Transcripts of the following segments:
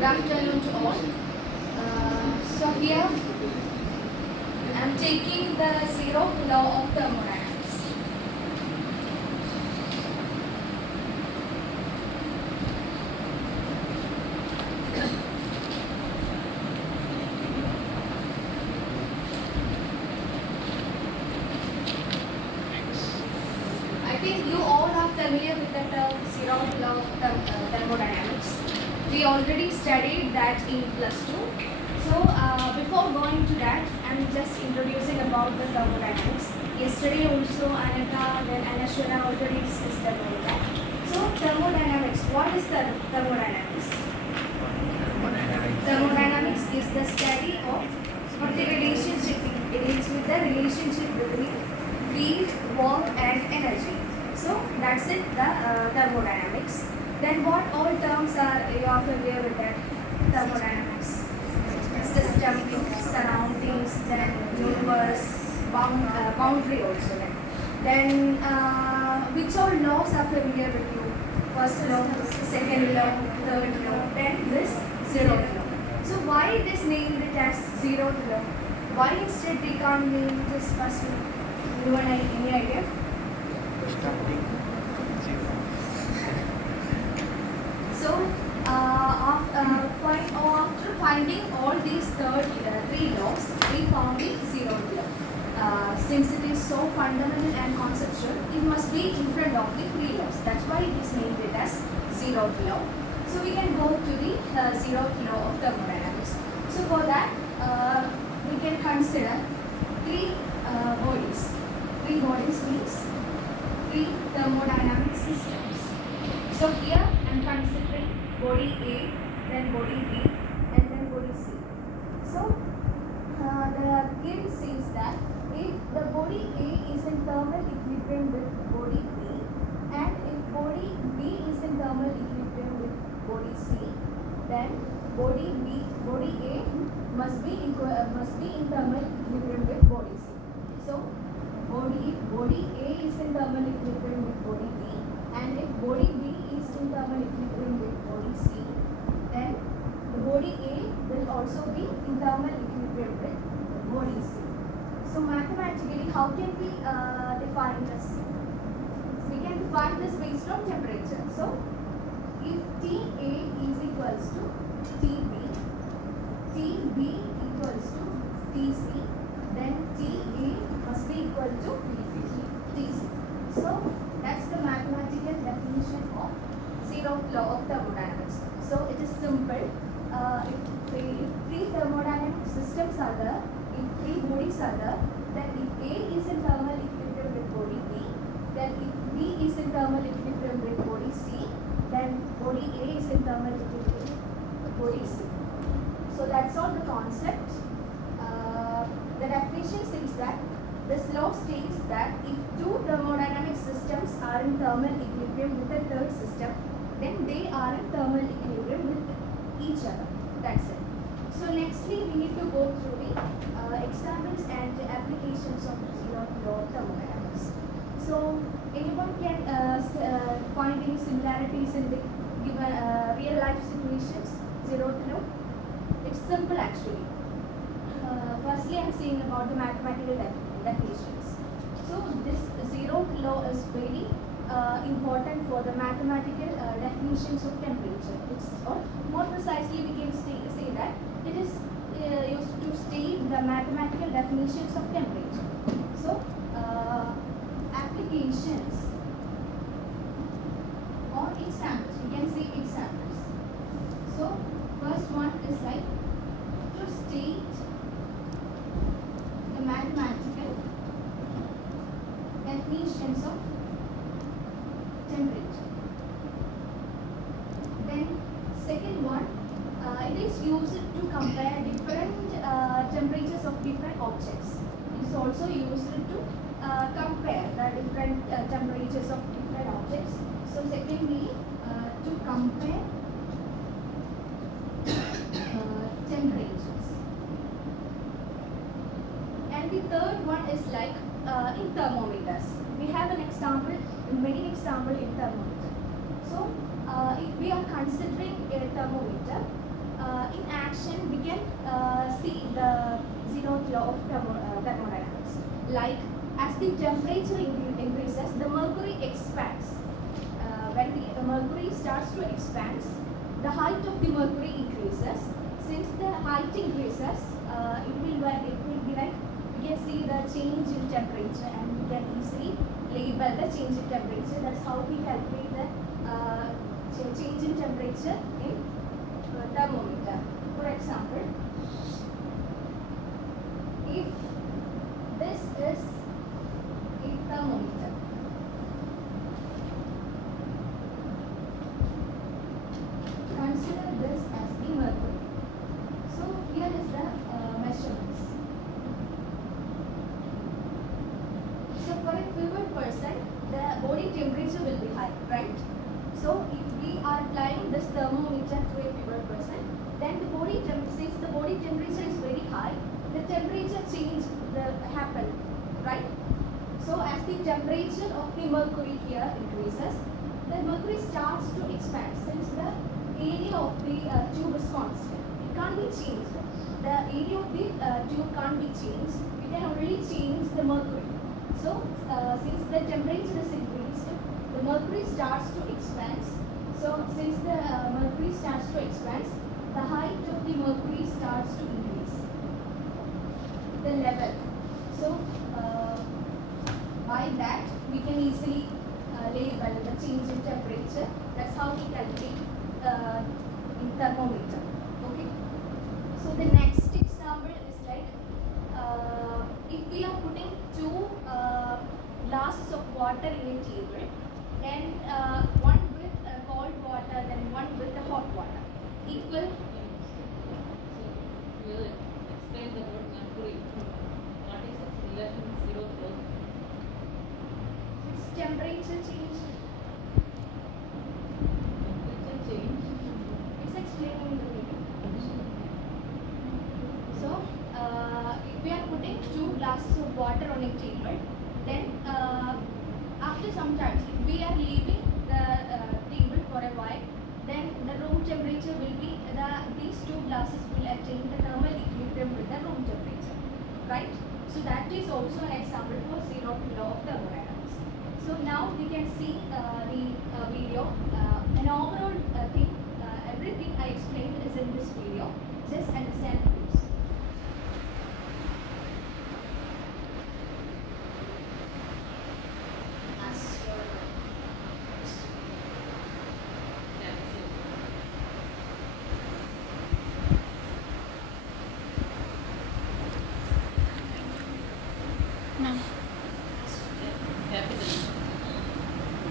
Good afternoon to all. So here I am taking the zeroth law of thermodynamics. I think you all are familiar with the term zeroth law of thermodynamics. We already studied that in +2. So before going to that, I am just introducing about the thermodynamics. Yesterday also ANAGHA, then Anjana already discussed about that. So thermodynamics, what is the thermodynamics? Thermodynamics is the study of the relationship. It is with the relationship between heat, work and energy. So that's it, the thermodynamics. Then what all terms are you are familiar with that? Thermodynamics. System, surroundings, then universe, boundary also. Then which all laws are familiar with you? First law, second law, third law, then this zeroth law. So why it is named it as zeroth law? Why instead they can't name this first law? Anyone any idea? So, after finding all these three laws, we found the zeroth law. Since it is so fundamental and conceptual, it must be in front of the three laws. That's why it is named it as zeroth law. So we can go to the zeroth law of thermodynamics. So for that, we can consider three bodies. Three bodies means three thermodynamic systems. So here I am considering body A, then body B, and then body C. So the theory says that if the body A is in thermal equilibrium with body B, and if body B is in thermal equilibrium with body C, then body A must be in thermal equilibrium with body C. So if body A is in thermal equilibrium with body B, and if body B is in thermal equilibrium with body C, then the body A will also be in thermal equilibrium with body C. So mathematically, how can we define this? So we can define this based on temperature. So if TA is equals to TB, TB equals to TC, then TA must be equal to TC. So that's the mathematical definition of zeroth law of thermodynamics. So it is simple. If three thermodynamic systems are there, if three bodies are there, then if A is in thermal equilibrium with body B, then if B is in thermal equilibrium with body C, then body A is in thermal equilibrium with body C. So that's all the concept. The definition says that this law states that if two thermodynamic systems are in thermal equilibrium with a third system, then they are in thermal equilibrium with each other. That's it. So nextly we need to go through the examples and the applications of zeroth law of thermodynamics. So anyone can find any similarities in the given real life situations, zeroth law? It's simple actually. Firstly, I am saying about the mathematical definitions. So this zeroth law is very important for the mathematical definitions of temperature. Or more precisely, we can say that it is used to state the mathematical definitions of temperature. So applications or examples, we can say examples. So first one is like to state the mathematical definitions of temperature. Then second one, it is used to compare different temperatures of different objects. It is also used to compare the different temperatures of different objects. So secondly, to compare temperatures. And the third one is like in thermometers. We have an example, many example in thermometer. So if we are considering a thermometer, can see the zeroth law of thermodynamics. Like as the temperature increases, the mercury expands. When the mercury starts to expand, the height of the mercury increases. Since the height increases, it will be like we can see the change in temperature, and we can easily label the change in temperature. That's how we calculate the change in temperature in thermometer. For example, if this is a thermometer, consider this as the mercury. So here is the measurements. So for a fevered person, the body temperature will be high, right? So if we are applying this thermometer to a fevered person, then the body since the body temperature is very high, the temperature change happen, right? So as the temperature of the mercury here increases, the mercury starts to expand. Since the area of the tube is constant, it can't be changed. The area of the tube can't be changed. We can only change the mercury. So since the temperature is increased, the mercury starts to expand. So since the mercury starts to expand, the height of the mercury starts to increase. The level. So by that we can easily label the change in temperature. That's how we calculate in thermometer. Okay. So the next example is like if we are putting two glasses of water in a table, then one with cold water, then one with the hot water, equal. So you will explain the word mercury. What is its relation with zeroth law? Its temperature change. Temperature change. It's explaining the video. So if we are putting two glasses of water on a table, then after some time, if we are leaving the table for a while, then the room temperature will be these two glasses will attain the thermal equilibrium with the room temperature, right? So that is also an example for zeroth law of thermodynamics. So now we can see the video. An overall thing, everything I explained is in this video. Just understand the rules.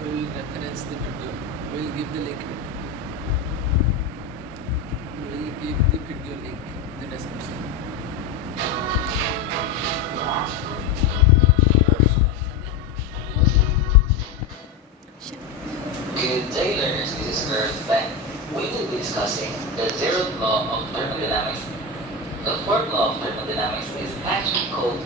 We will reference the video. We will give the link. We will give the video link in the description. Good day, learners. This is Zeroth Ben. We will be discussing the zeroth law of thermodynamics. The fourth law of thermodynamics is actually called